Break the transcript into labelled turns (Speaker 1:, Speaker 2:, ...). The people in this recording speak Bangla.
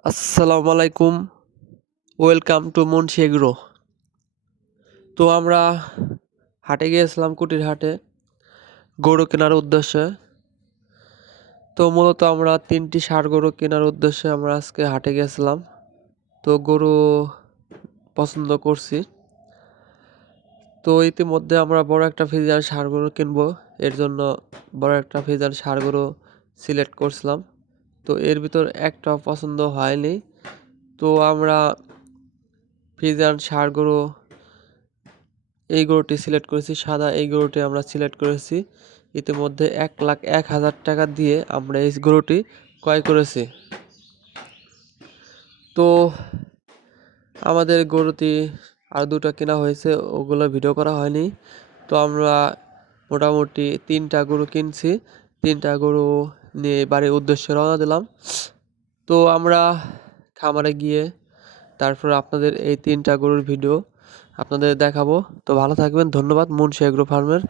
Speaker 1: আসসালামু আলাইকুম। ওয়েলকাম টু মুন্সি এগ্রো তো আমরা হাটে গিয়েছিলাম কুটির হাটে গরু কেনার উদ্দেশ্যে। তো মূলত আমরা তিনটি ষাঁড় গরু কেনার উদ্দেশ্যে আমরা আজকে হাটে গিয়েছিলাম। তো গরু পছন্দ করছি। তো ইতিমধ্যে আমরা বড় একটা ফিজার ষাঁড় গরু কিনবো। এর জন্য বড় একটা ফিজার ষাঁড় গরু সিলেক্ট করছিলাম। তো এর ভিতর একটা পছন্দ হয়নি। তো আমরা ফিজান ষাঁড় গরু, এই গরুটি সিলেক্ট করেছি, সাদা এই গরুটি আমরা সিলেক্ট করেছি। ইতিমধ্যে এক লাখ এক হাজার টাকা দিয়ে আমরা এই গরুটি ক্রয় করেছি। তো আমাদের গরুটি আর দুটো কেনা হয়েছে, ওগুলো ভিডিও করা হয়নি। তো আমরা মোটামুটি তিনটা গরু কিনছি। তিনটা গরু নিয়ে বাড়ির উদ্দেশ্যে রওনা দিলাম। তো আমরা খামারে গিয়ে তারপর আপনাদের এই তিনটা গরুর ভিডিও আপনাদের দেখাবো। তো ভালো থাকবেন, ধন্যবাদ মুন্সি এগ্রো ফার্মের